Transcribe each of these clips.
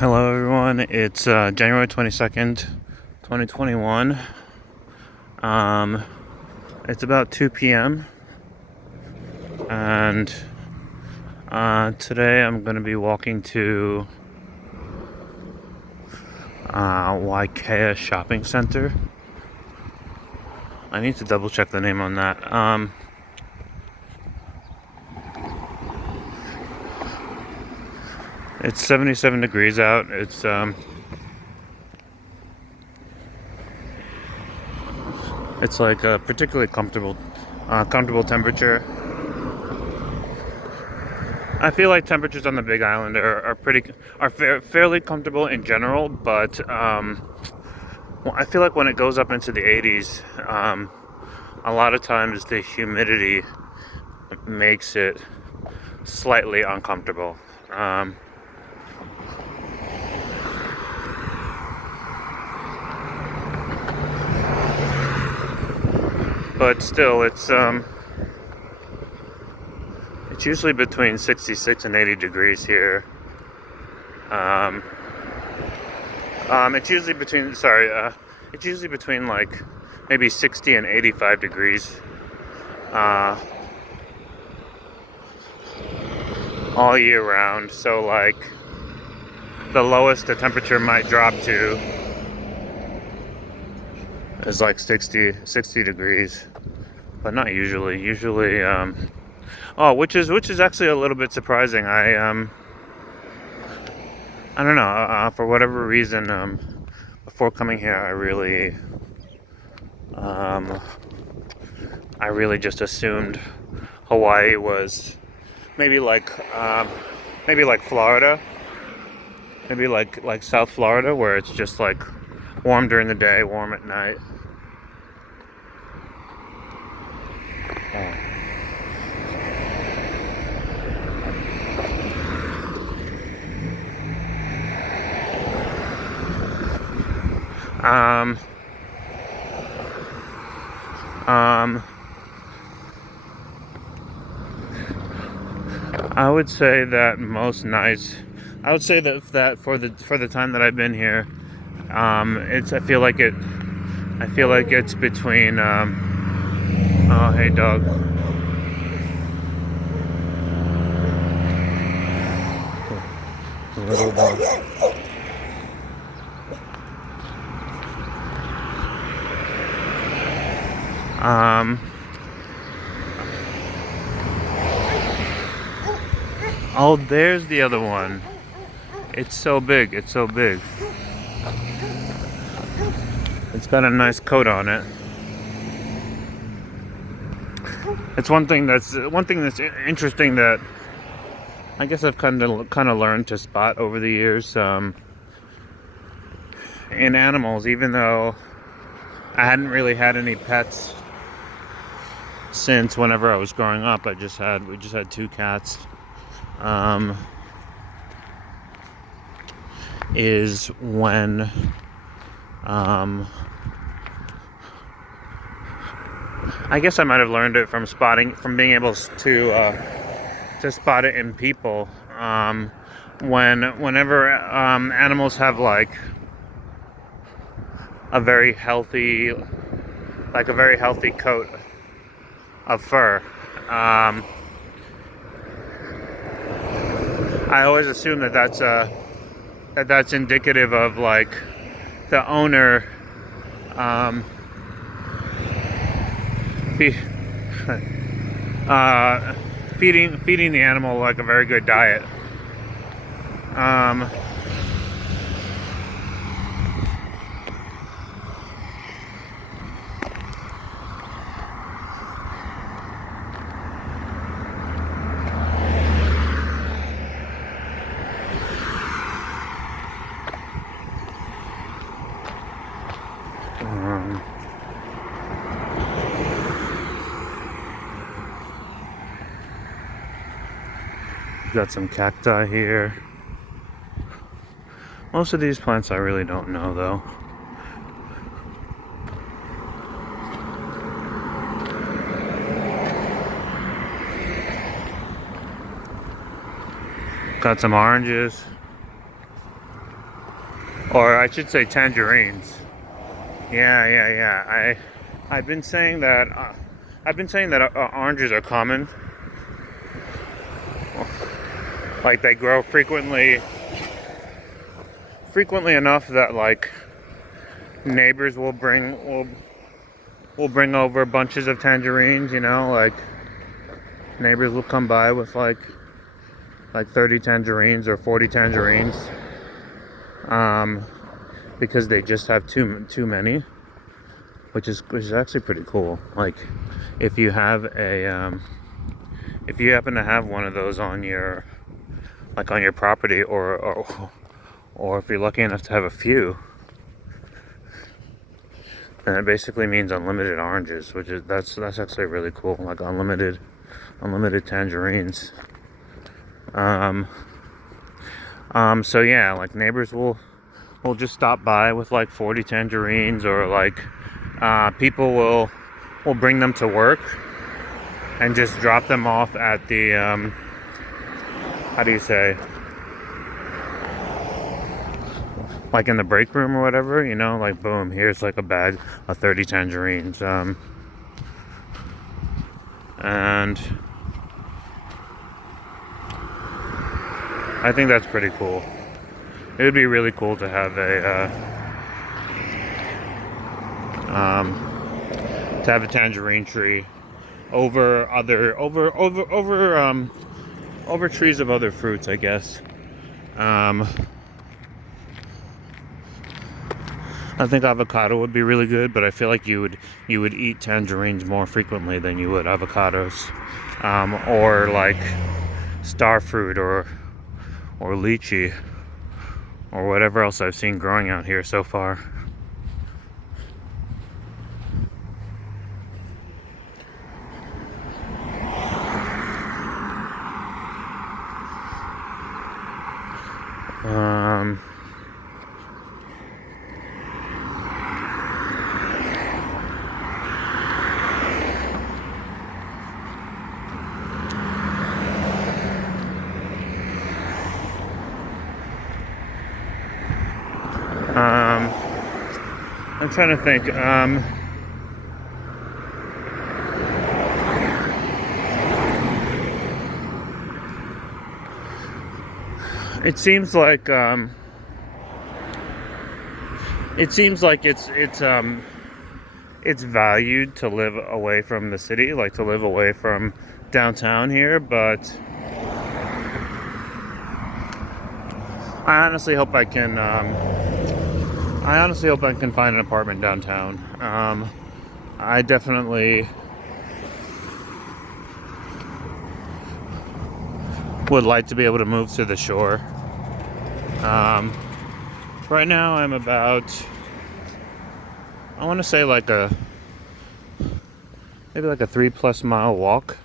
Hello everyone, it's January 22nd, 2021. It's about 2 p.m. and today I'm going to be walking to Waikea shopping center. I need to double check the name on that. It's 77 degrees out. It's like a particularly comfortable temperature. I feel like temperatures on the Big Island are fairly comfortable in general, but I feel like when it goes up into the 80s, a lot of times the humidity makes it slightly uncomfortable. But still, it's usually between 66 and 80 degrees here. It's usually between like maybe 60 and 85 degrees all year round. So like the lowest the temperature might drop to is like 60 degrees, but not usually. Which is actually a little bit surprising. I don't know. For whatever reason, before coming here, I really just assumed Hawaii was maybe like Florida, maybe like South Florida, where it's just like warm during the day, warm at night. I would say that most nights. I would say that for the time that I've been here, I feel like it's between. Oh, hey, dog. Little dog. Oh, there's the other one. It's so big. It's got a nice coat on it. It's one thing that's interesting that I guess I've kind of learned to spot over the years in animals, even though I hadn't really had any pets since whenever I was growing up. We just had two cats. Is when I guess I might have learned it from being able to spot it in people. Whenever animals have like a very healthy coat of fur, I always assume that's indicative of like the owner feeding the animal like a very good diet. Got some cacti here. Most of these plants I really don't know though. Got some oranges. or I should say tangerines. Yeah. I've been saying that oranges are common. Like they grow frequently enough that like neighbors will bring over bunches of tangerines. You know, like neighbors will come by with like 30 tangerines or 40 tangerines. Because they just have too many, which is actually pretty cool. Like if you have if you happen to have one of those on your property, or if you're lucky enough to have a few, then it basically means unlimited oranges, which is that's actually really cool. Like unlimited tangerines. So yeah, like neighbors will just stop by with like 40 tangerines, or like people will bring them to work and just drop them off at the how do you say, like in the break room or whatever, you know, like boom, here's like a bag of 30 tangerines. And I think that's pretty cool. It would be really cool to have a tangerine tree over trees of other fruits, I guess. I think avocado would be really good, but I feel like you would eat tangerines more frequently than you would avocados, or like star fruit or lychee, or whatever else I've seen growing out here so far. I'm trying to think. It seems like it's valued to live away from the city, like to live away from downtown here, but I honestly hope I can find an apartment downtown. I definitely would like to be able to move to the shore. Right now I'm about, I want to say like maybe like a 3+ mile walk.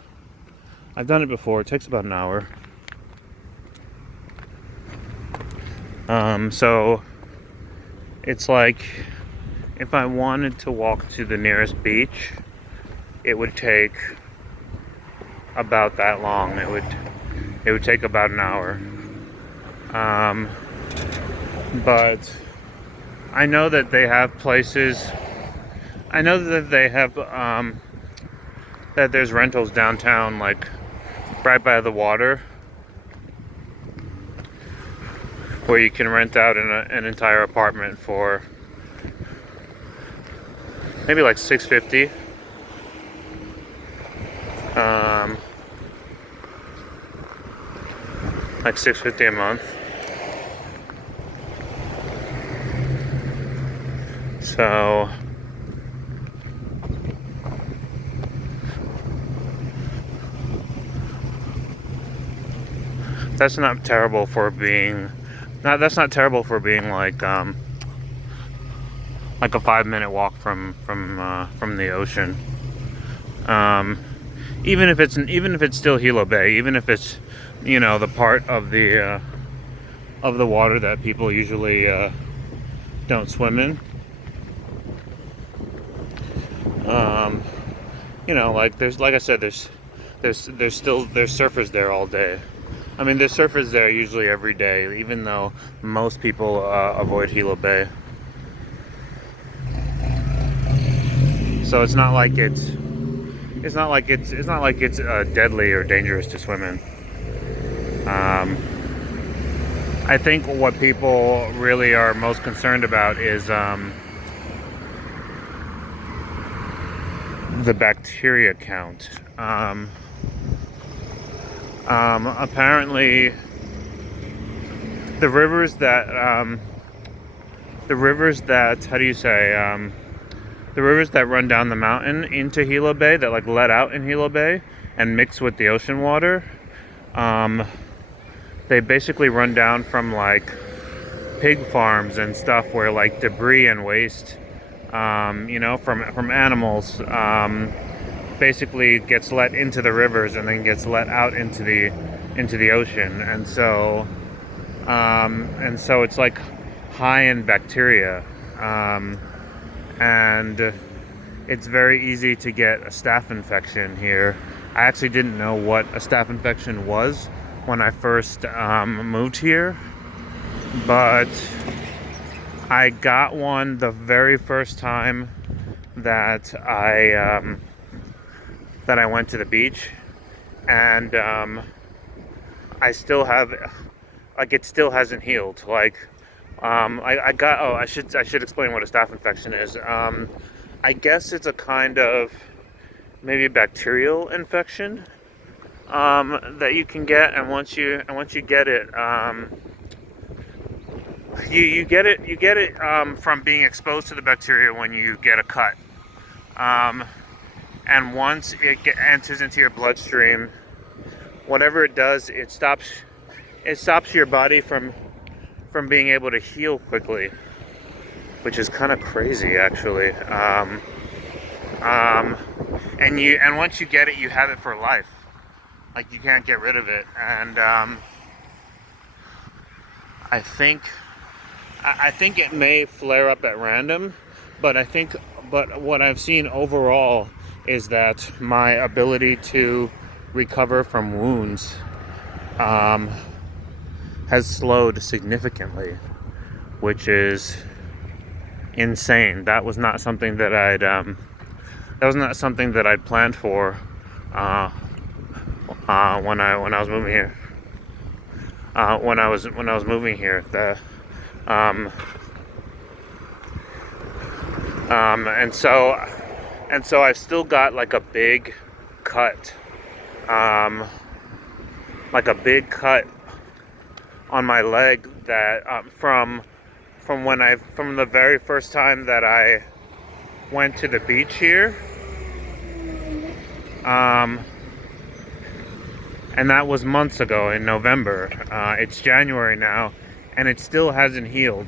I've done it before. It takes about an hour. So it's like if I wanted to walk to the nearest beach, it would take about that long. It would take about an hour. But I know that they have places. I know that they have that there's rentals downtown, like right by the water, where you can rent out an entire apartment for maybe like $650. Like $650 a month. So that's not terrible for being like a 5-minute walk from the ocean. Even if it's still Hilo Bay, even if it's, you know, the part of the water that people usually don't swim in. You know, like there's surfers there all day. I mean, there's surfers there usually every day, even though most people avoid Hilo Bay. So it's not like it's deadly or dangerous to swim in. I think what people really are most concerned about is the bacteria count. Apparently, the rivers that how do you say the rivers that run down the mountain into Hilo Bay, that like let out in Hilo Bay and mix with the ocean water, they basically run down from like pig farms and stuff where like debris and waste, from animals, basically gets let into the rivers and then gets let out into the ocean, and so it's like high in bacteria, and it's very easy to get a staph infection here. I actually didn't know what a staph infection was when I first moved here, but I got one the very first time that I went to the beach, and I still have, like, it still hasn't healed. Like, I should explain what a staph infection is. I guess it's a kind of maybe bacterial infection that you can get, and once you get it, you get it from being exposed to the bacteria when you get a cut, and once it enters into your bloodstream, whatever it does, it stops your body from being able to heal quickly, which is kind of crazy, actually. And once you get it, you have it for life. Like, you can't get rid of it. And I think it may flare up at random, but what I've seen overall is that my ability to recover from wounds has slowed significantly, which is insane. That was not something that I'd planned for when I was moving here. When I was moving here, and so I've still got like a big cut, on my leg that from the very first time that I went to the beach here, and that was months ago in November. It's January now, and it still hasn't healed.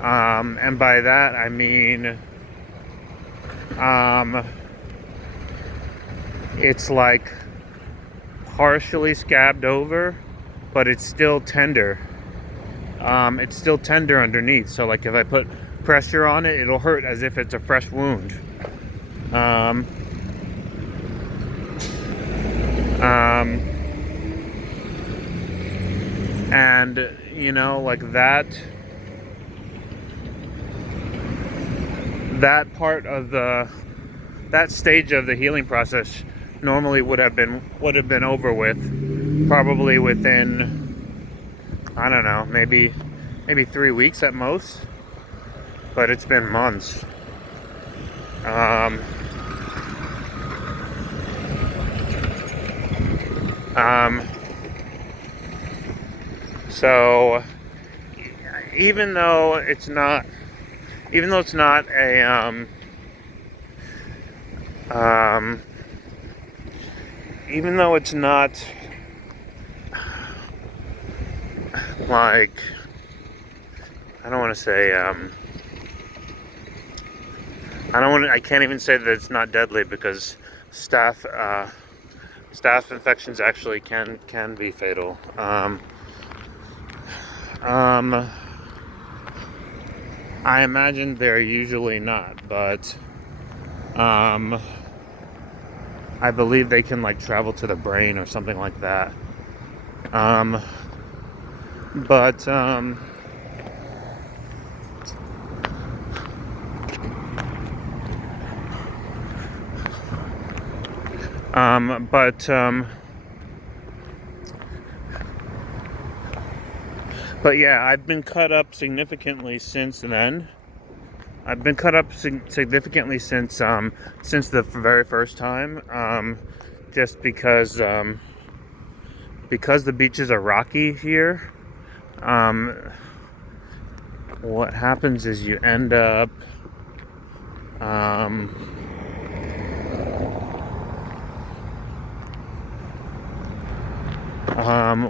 And by that I mean, it's like partially scabbed over, but it's still tender. It's still tender underneath, so like if I put pressure on it, it'll hurt as if it's a fresh wound. And like that part of that stage of the healing process normally would have been over with probably within, I don't know, maybe 3 weeks at most, but it's been months. So even though it's not a even though it's not like, I don't want to say I can't even say that it's not deadly, because staph infections actually can be fatal. I imagine they're usually not, but I believe they can like travel to the brain or something like that. Um, but um, but um, but yeah, I've been cut up significantly since then. I've been cut up significantly since the very first time, just because the beaches are rocky here. What happens is you end up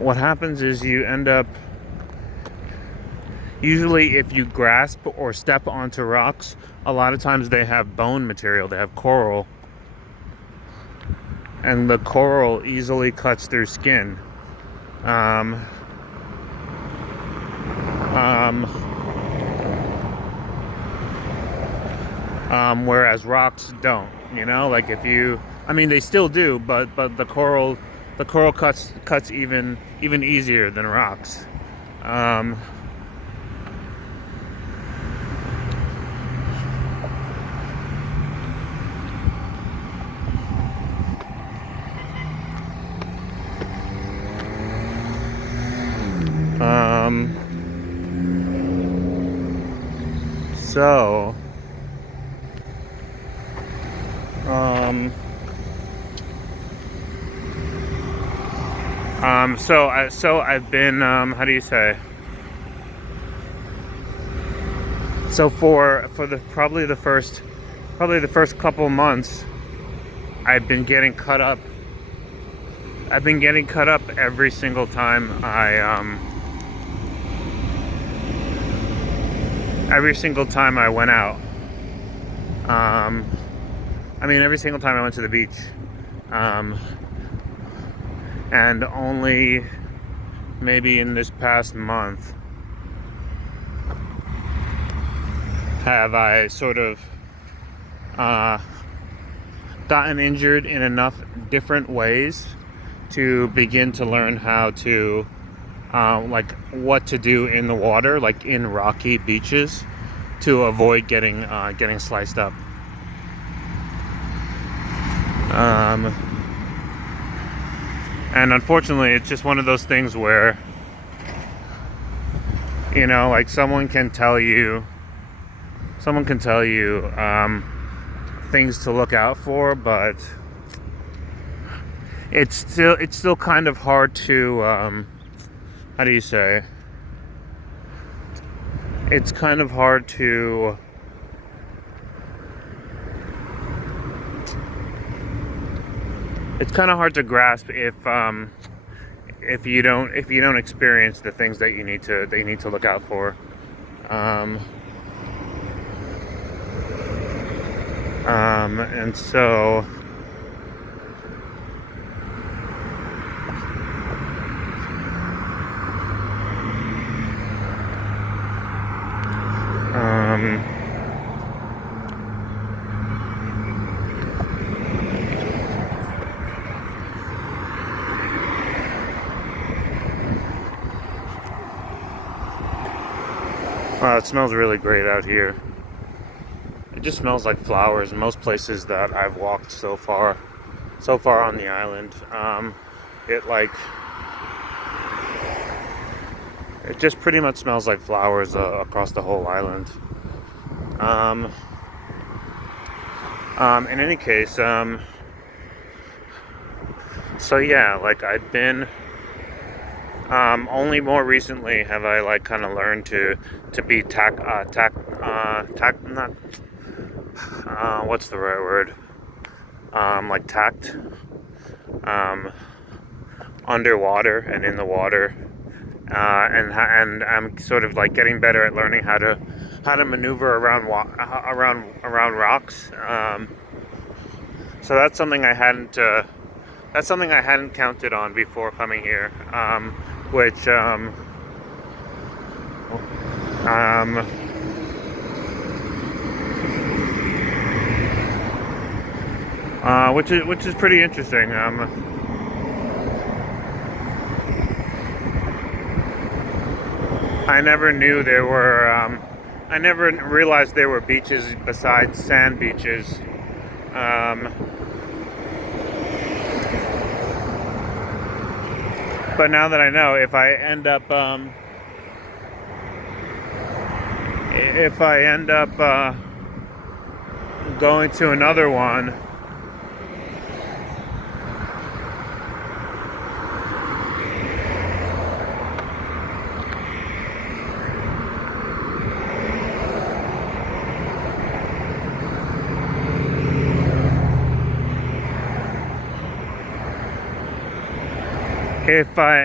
what happens is you end up usually if you grasp or step onto rocks, a lot of times they have bone material, they have coral, and the coral easily cuts through skin. Um, Whereas rocks don't, like if you, I mean, they still do, but the coral cuts even easier than rocks. Um, um, so, I've been, how do you say? So for the probably the first couple months, I've been getting cut up. I've been getting cut up every single time I went out. I mean, every single time I went to the beach. And only maybe in this past month have I sort of gotten injured in enough different ways to begin to learn how to like what to do in the water, like in rocky beaches, to avoid getting sliced up. And unfortunately, it's just one of those things where, like someone can tell you things to look out for, but it's still kind of hard to, how do you say? It's kind of hard to grasp if you don't experience the things that you need to look out for. And so it smells really great out here. It just smells like flowers in most places that I've walked so far on the island. It just pretty much smells like flowers across the whole island. In any case, so yeah, like I've been, only more recently have I like kind of learned to be not, what's the right word? Like tact, underwater and in the water, and I'm sort of like getting better at learning how to maneuver around rocks. So that's something I hadn't counted on before coming here, which which is pretty interesting. I never knew there were, I never realized there were beaches besides sand beaches. But now that I know, if I end up going to another one, if I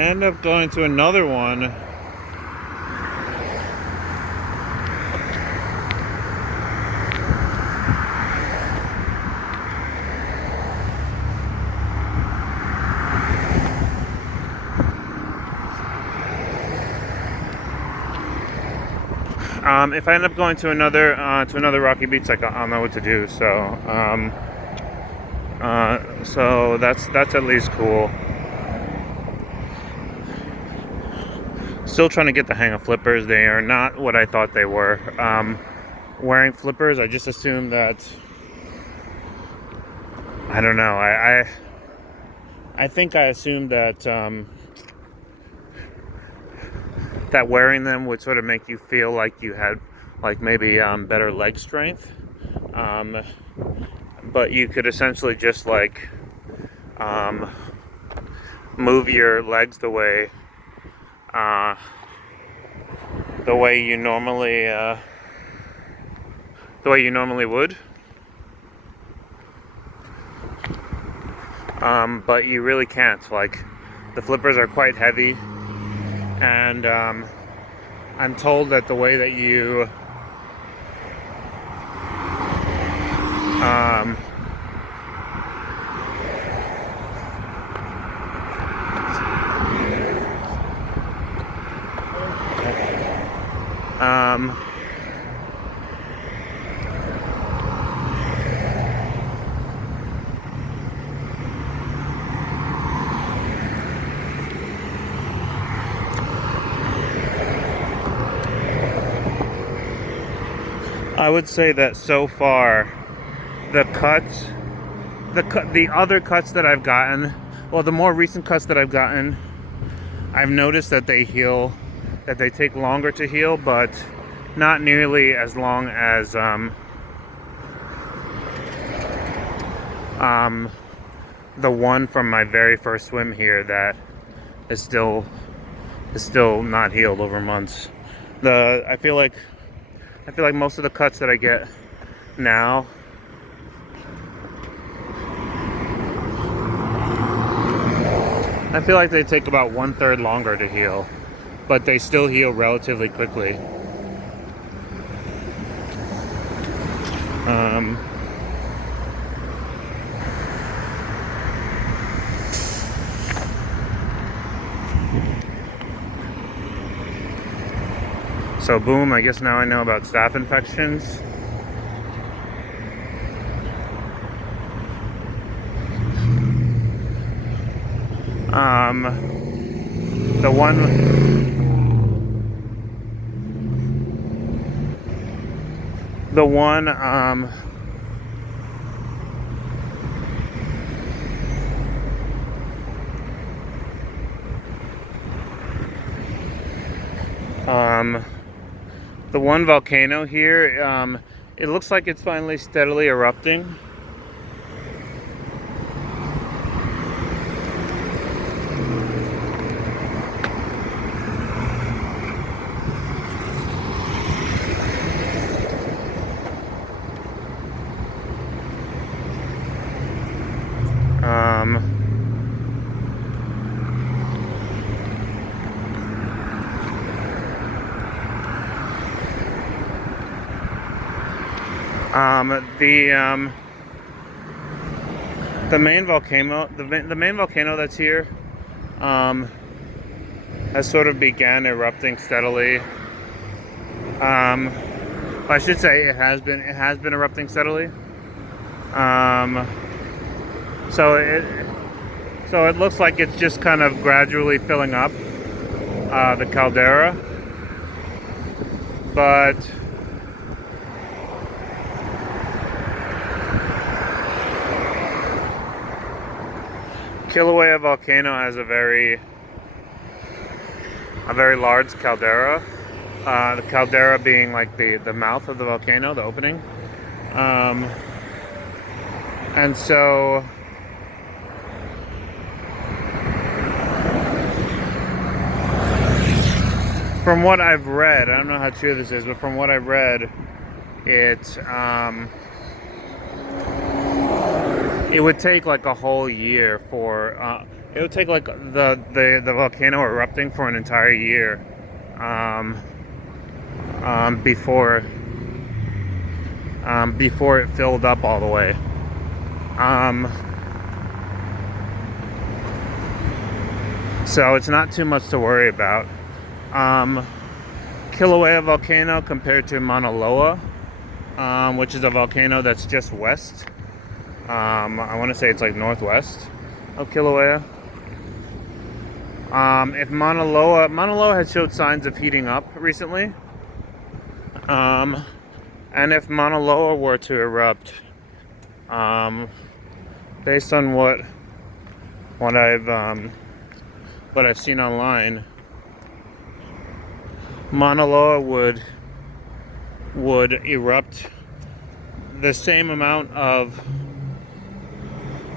end up going to another one, if I end up going to another rocky beach, like, I'll know what to do. So that's at least cool. Still trying to get the hang of flippers. They are not what I thought they were. Wearing flippers, I just assumed that, I don't know. I think I assumed that that wearing them would sort of make you feel like you had, like, maybe better leg strength, but you could essentially just, like, move your legs the way you normally would, but you really can't. Like, the flippers are quite heavy. And I'm told that the way that you I would say that so far, the other cuts that I've gotten, well, the more recent cuts that I've gotten, I've noticed that they heal, that they take longer to heal, but not nearly as long as the one from my very first swim here that is still not healed over months. I feel like most of the cuts that I get now I feel like they take about 1/3 longer to heal, but they still heal relatively quickly. So boom, I guess now I know about staph infections. The one volcano here, it looks like it's finally steadily erupting. The main volcano, the main volcano that's here, has has sort of began erupting steadily. I should say it has been erupting steadily. So it looks like it's just kind of gradually filling up the caldera, but Kilauea volcano has a very large caldera. The caldera being like the mouth of the volcano, the opening. And so from what I've read, I don't know how true this is, but from what I've read, it would take like a whole year for it would take like the volcano erupting for an entire year before it filled up all the way. So it's not too much to worry about. Kilauea volcano compared to Mauna Loa, which is a volcano that's just west. I want to say it's like northwest of Kilauea. If Mauna Loa has showed signs of heating up recently. And if Mauna Loa were to erupt, based on what I've seen online, Mauna Loa would erupt the same amount of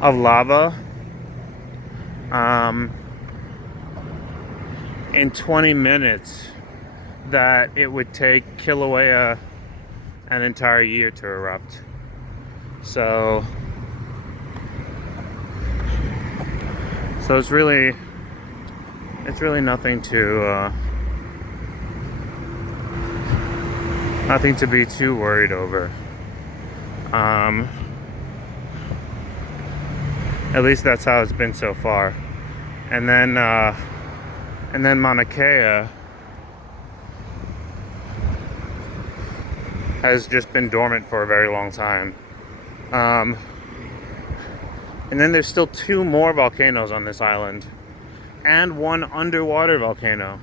lava in 20 minutes that it would take Kilauea an entire year to erupt. So it's really nothing to be too worried over. At least that's how it's been so far. And then Mauna Kea has just been dormant for a very long time. And then there's still 2 more volcanoes on this island, and 1 underwater volcano.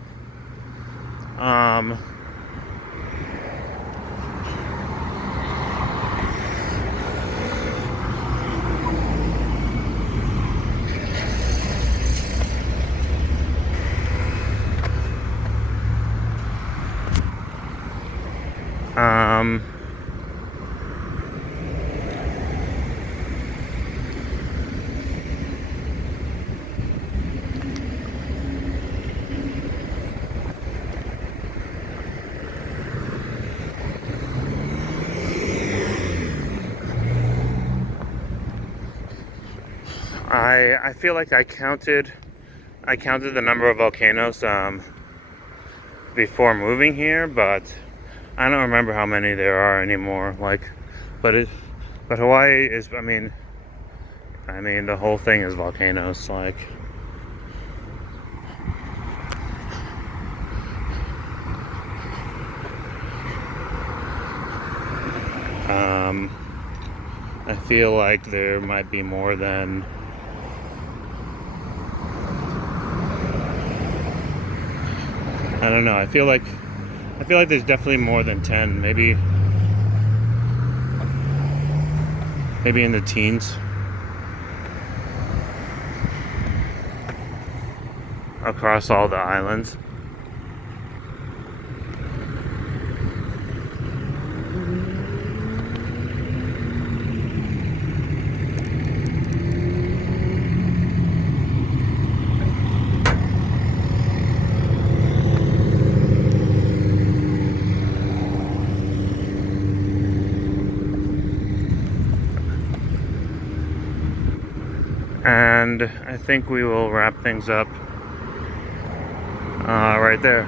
I feel like I counted the number of volcanoes before moving here, but I don't remember how many there are anymore. But Hawaii is, I mean the whole thing is volcanoes. I feel like there might be more than I don't know. I feel like there's definitely more than 10, maybe in the teens across all the islands. And I think we will wrap things up right there.